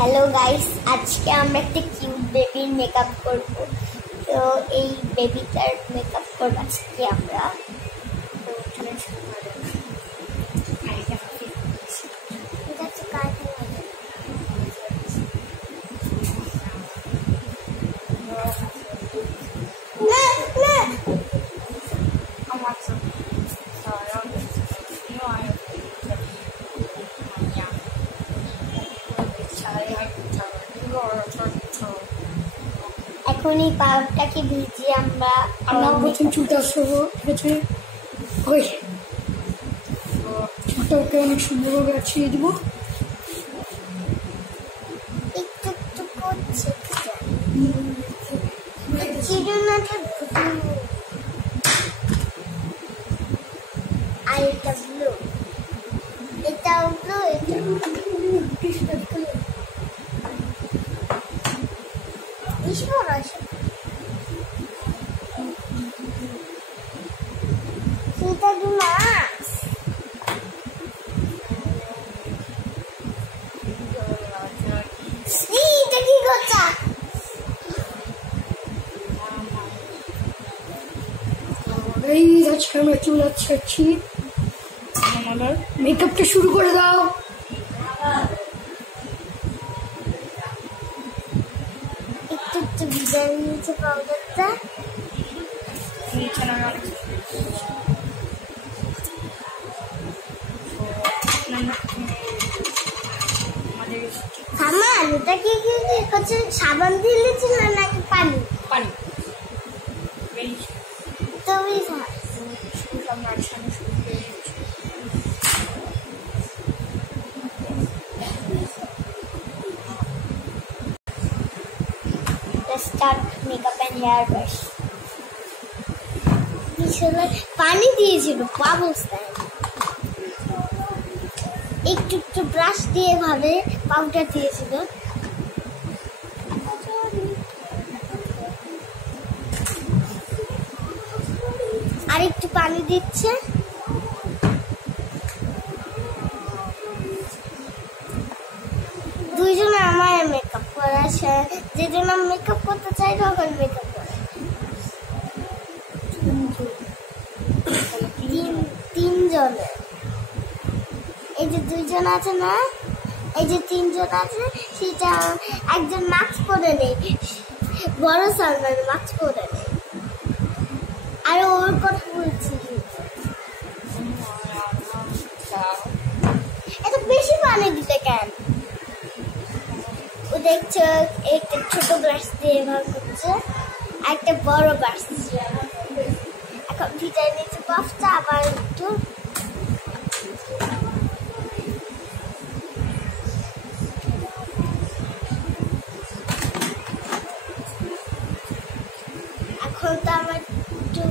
Hello guys, आज के আমরা একটা কিউট বেবির মেকআপ করব। তো এই বেবিটার মেকআপ করব আজকে আমরা। তো চলে শুরু করা যাক। আইটা ফাটি এটা তো কাটে না। না না আমার তো এখন এই পাউডারটাকে ভিজিয়ে আমরা প্রথম চুলটা সরবো, ঠিক আছে? ওই চুলটাকে অনেক সুন্দরভাবে আছিয়ে দিব। একটু একটু করছে চিরুনাটা আর এটা ব্লু, এটাও ব্লু, এটা আজকে আমরা চুল আছাচ্ছি। আমার মেকআপটা শুরু করে দাও। একটু একটু ভিজাই নিয়েছে পাউডারটা। সামান এটা কি হচ্ছে? সাবান দিয়ে লিয়েছিল নাকি পানি? পানি তো start makeup and hair brush. পানি দিয়েছিল অবস্থায়, একটু একটু ব্রাশ দিয়ে ভাবে পাউডার দিয়েছিল। আর একটু পানি দিচ্ছে। দুইজনে আমার মেকআপ করা, যেদিন আমি মেকআপ করতে চাই তখন মেকআপ করে। তিনজনে, এই যে দুইজন আছে না, এই যে তিনজন আছে, সেটা একজন মাস্ক পরে নেই, বড় সালমান মাস্ক পরে নেই। আর ওর কথা বলছি, এত বেশি পানি দিতে কেন? ও দেখছো একটা ছোট ব্রাশ দিয়ে ব্যবহার করছে, একটা বড় ব্রাশ। এখন ভিজাই নিচ্ছে পাফটা, আবার একটু এখন তো আমার একটু